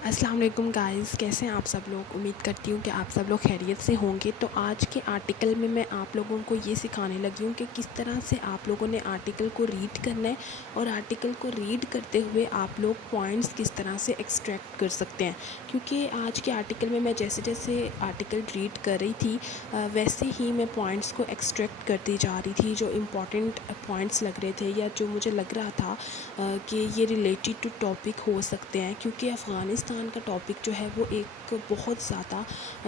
अस्सलाम वालेकुम गाइस, कैसे हैं आप सब लोग। उम्मीद करती हूँ कि आप सब लोग खैरियत से होंगे। तो आज के आर्टिकल में मैं आप लोगों को ये सिखाने लगी हूँ कि किस तरह से आप लोगों ने आर्टिकल को रीड करना है और आर्टिकल को रीड करते हुए आप लोग पॉइंट्स किस तरह से एक्सट्रैक्ट कर सकते हैं। क्योंकि आज के आर्टिकल में मैं जैसे जैसे आर्टिकल रीड कर रही थी वैसे ही मैं पॉइंट्स को एक्सट्रैक्ट करती जा रही थी, जो इम्पॉर्टेंट पॉइंट्स लग रहे थे या जो मुझे लग रहा था कि ये रिलेटेड टू टॉपिक हो सकते हैं। क्योंकि अफ़गानिस्तान का टॉपिक जो है वो एक बहुत ज़्यादा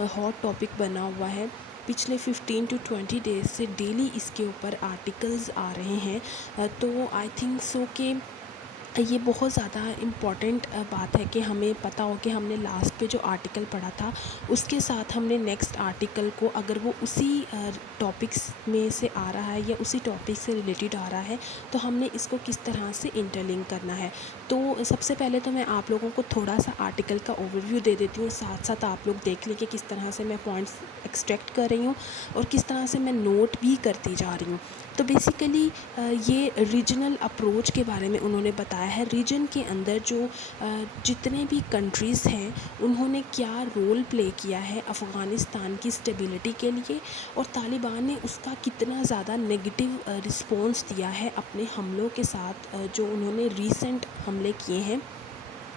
हॉट टॉपिक बना हुआ है। पिछले 15 टू 20 डेज़ से डेली इसके ऊपर आर्टिकल्स आ रहे हैं। तो आई थिंक सो कि ये बहुत ज़्यादा इम्पॉर्टेंट बात है कि हमें पता हो कि हमने लास्ट पे जो आर्टिकल पढ़ा था उसके साथ हमने नेक्स्ट आर्टिकल को, अगर वो उसी टॉपिक्स में से आ रहा है या उसी टॉपिक से रिलेटेड आ रहा है, तो हमने इसको किस तरह से इंटरलिंक करना है। तो सबसे पहले तो मैं आप लोगों को थोड़ा सा आर्टिकल का ओवरव्यू दे देती हूँ, साथ साथ आप लोग देख लें कि किस तरह से मैं पॉइंट्स एक्सट्रैक्ट कर रही हूँ और किस तरह से मैं नोट भी करती जा रही हूँ। तो बेसिकली ये रीजनल अप्रोच के बारे में उन्होंने बताया है। रीजन के अंदर जो जितने भी कंट्रीज़ हैं उन्होंने क्या रोल प्ले किया है अफ़गानिस्तान की स्टेबिलिटी के लिए, और तालिबान ने उसका कितना ज़्यादा नेगेटिव रिस्पॉन्स दिया है अपने हमलों के साथ, जो उन्होंने रीसेंट हमले किए हैं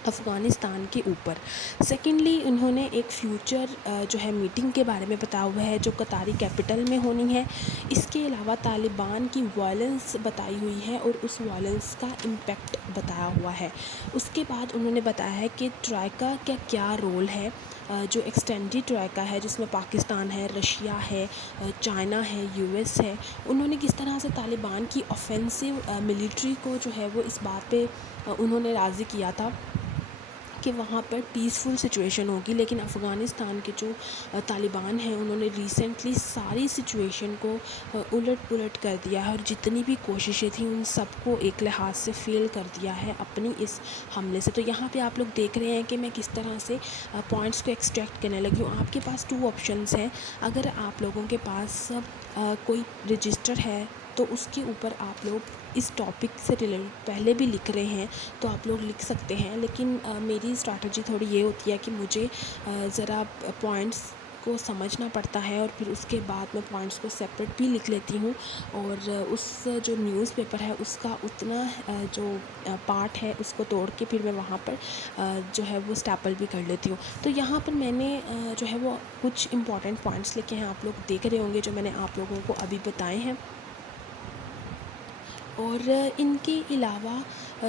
अफ़गानिस्तान के ऊपर। सेकेंडली उन्होंने एक फ्यूचर जो है मीटिंग के बारे में बताया हुआ है जो कतारी कैपिटल में होनी है। इसके अलावा तालिबान की वायलेंस बताई हुई है और उस वायलेंस का इम्पेक्ट बताया हुआ है। उसके बाद उन्होंने बताया है कि ट्राइका का क्या रोल है, जो एक्सटेंडेड ट्राइका है जिसमें पाकिस्तान है, रशिया है, चाइना है, यूएस है। उन्होंने किस तरह से तालिबान की ऑफेंसिव मिलिट्री को जो है वो इस बात पे उन्होंने राज़ी किया था कि वहाँ पर पीसफुल सिचुएशन होगी। लेकिन अफ़गानिस्तान के जो तालिबान हैं उन्होंने रिसेंटली सारी सिचुएशन को उलट पुलट कर दिया है और जितनी भी कोशिशें थी उन सबको एक लिहाज से फ़ेल कर दिया है अपनी इस हमले से। तो यहाँ पे आप लोग देख रहे हैं कि मैं किस तरह से पॉइंट्स को एक्सट्रैक्ट करने लगी हूँ। आपके पास 2 ऑप्शंस हैं। अगर आप लोगों के पास कोई रजिस्टर है तो उसके ऊपर आप लोग इस टॉपिक से रिलेटेड पहले भी लिख रहे हैं तो आप लोग लिख सकते हैं। लेकिन मेरी स्ट्रैटेजी थोड़ी ये होती है कि मुझे ज़रा पॉइंट्स को समझना पड़ता है और फिर उसके बाद मैं पॉइंट्स को सेपरेट भी लिख लेती हूँ, और उस जो न्यूज़पेपर है उसका उतना जो पार्ट है उसको तोड़ के फिर मैं वहाँ पर जो है वो स्टैपल भी कर लेती हूँ। तो यहाँ पर मैंने जो है वो कुछ इंपॉर्टेंट पॉइंट्स लिखे हैं, आप लोग देख रहे होंगे जो मैंने आप लोगों को अभी बताए हैं। और इनके अलावा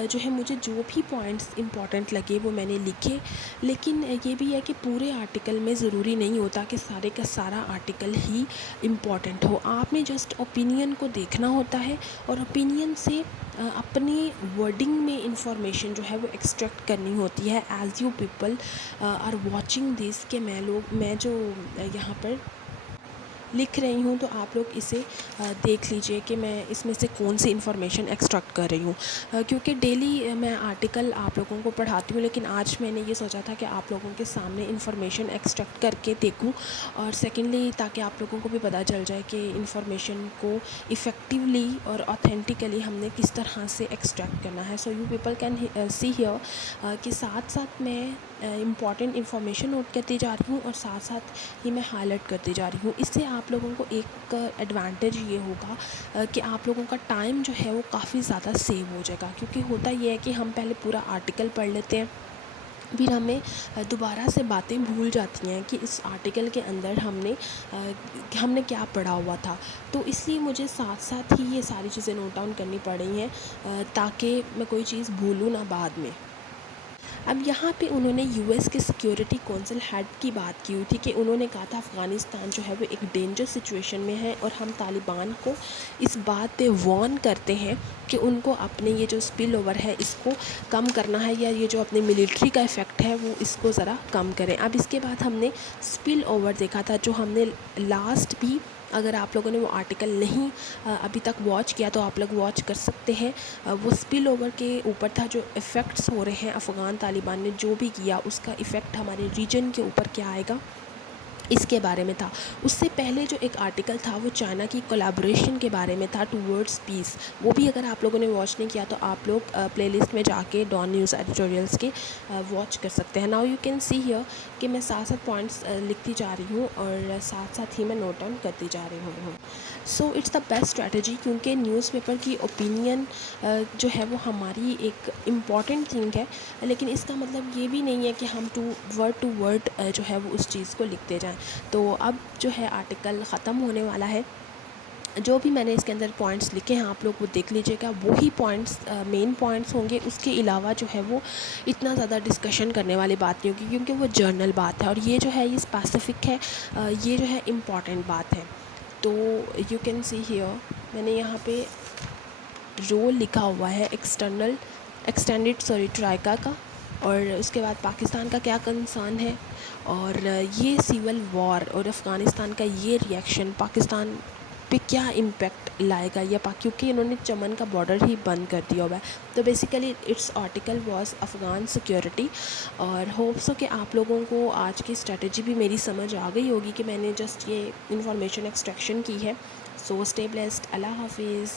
जो है मुझे जो भी पॉइंट्स इम्पॉर्टेंट लगे वो मैंने लिखे। लेकिन ये भी है कि पूरे आर्टिकल में ज़रूरी नहीं होता कि सारे का सारा आर्टिकल ही इम्पॉर्टेंट हो। आपने जस्ट ओपिनियन को देखना होता है और ओपिनियन से अपनी वर्डिंग में इंफॉर्मेशन जो है वो एक्सट्रैक्ट करनी होती है। As you people are watching this कि मैं जो यहाँ पर लिख रही हूँ तो आप लोग इसे देख लीजिए कि मैं इसमें से कौन सी इन्फॉर्मेशन एक्सट्रैक्ट कर रही हूँ। क्योंकि डेली मैं आर्टिकल आप लोगों को पढ़ाती हूँ, लेकिन आज मैंने ये सोचा था कि आप लोगों के सामने इन्फॉर्मेशन एक्सट्रैक्ट करके देखूँ, और सेकेंडली ताकि आप लोगों को भी पता चल जाए कि इन्फॉर्मेशन को इफ़ेक्टिवली और ऑथेंटिकली हमने किस तरह से एक्सट्रैक्ट करना है। So you people can see here कि साथ साथ मैं इम्पॉर्टेंट इन्फॉर्मेशन नोट करती जा रही हूँ और साथ साथ ही मैं हाईलाइट करती जा रही हूँ। इससे आप लोगों को एक एडवांटेज ये होगा कि आप लोगों का टाइम जो है वो काफ़ी ज़्यादा सेव हो जाएगा। क्योंकि होता ये है कि हम पहले पूरा आर्टिकल पढ़ लेते हैं, फिर हमें दोबारा से बातें भूल जाती हैं कि इस आर्टिकल के अंदर हमने क्या पढ़ा हुआ था। तो इसलिए मुझे साथ साथ ही ये सारी चीज़ें नोट डाउन करनी पड़ रही हैं ताकि मैं कोई चीज़ भूलूँ ना बाद में। अब यहाँ पे उन्होंने यूएस के सिक्योरिटी काउंसिल हेड की बात की हुई थी कि उन्होंने कहा था अफ़गानिस्तान जो है वो एक डेंजर सिचुएशन में है और हम तालिबान को इस बात पे वार्न करते हैं कि उनको अपने ये जो स्पिल ओवर है इसको कम करना है, या ये जो अपने मिलिट्री का इफ़ेक्ट है वो इसको ज़रा कम करें। अब इसके बाद हमने स्पिल ओवर देखा था, जो हमने लास्ट भी, अगर आप लोगों ने वो आर्टिकल नहीं अभी तक वॉच किया तो आप लोग वॉच कर सकते हैं। वो स्पिल ओवर के ऊपर था, जो इफ़ेक्ट्स हो रहे हैं अफ़गान तालिबान ने जो भी किया उसका इफ़ेक्ट हमारे रीजन के ऊपर क्या आएगा। اس کے بارے میں تھا. اس سے پہلے جو ایک آرٹیکل تھا وہ چائنا کی کولیبریشن کے بارے میں تھا ٹورڈز پیس. وہ بھی اگر آپ لوگوں نے واچ نہیں کیا تو آپ لوگ پلے لسٹ میں جا کے ڈان نیوز ایڈیٹوریلس کے واچ کر سکتے ہیں. Now you can see here کہ میں ساتھ ساتھ پوائنٹس لکھتی جا رہی ہوں اور ساتھ ساتھ ہی میں نوٹ ڈاؤن کرتی جا رہی ہوں. So it's the best strategy, کیونکہ نیوز پیپر کی اوپینین جو ہے وہ ہماری ایک امپورٹنٹ تھنگ ہے، لیکن اس کا مطلب یہ بھی نہیں ہے کہ ہم ٹو ورڈ جو ہے وہ اس چیز کو لکھتے جائیں. تو اب جو ہے آرٹیکل ختم ہونے والا ہے. جو بھی میں نے اس کے اندر پوائنٹس لکھے ہیں آپ لوگ وہ دیکھ لیجیے گا، وہی پوائنٹس مین پوائنٹس ہوں گے. اس کے علاوہ جو ہے وہ اتنا زیادہ ڈسکشن کرنے والی بات نہیں ہوگی، کیونکہ وہ جرنل بات ہے اور یہ جو ہے یہ اسپیسیفک ہے، یہ جو ہے امپورٹنٹ بات ہے. تو یو کین سی ہیئر میں نے یہاں پہ رول لکھا ہوا ہے ایکسٹینڈڈ ٹرائیکا کا، اور اس کے بعد پاکستان کا کیا کنسرن ہے، اور یہ سول وار اور افغانستان کا یہ ریئیکشن پاکستان پہ کیا امپیکٹ لائے گا، یا کیونکہ انہوں نے چمن کا بارڈر ہی بند کر دیا ہوا ہے. تو basically it's article was Afghan security. اور ہوپ سو کہ آپ لوگوں کو آج کی اسٹریٹجی بھی میری سمجھ آ گئی ہوگی کہ میں نے جسٹ یہ انفارمیشن ایکسٹریکشن کی ہے. So stay blessed. اللہ حافظ.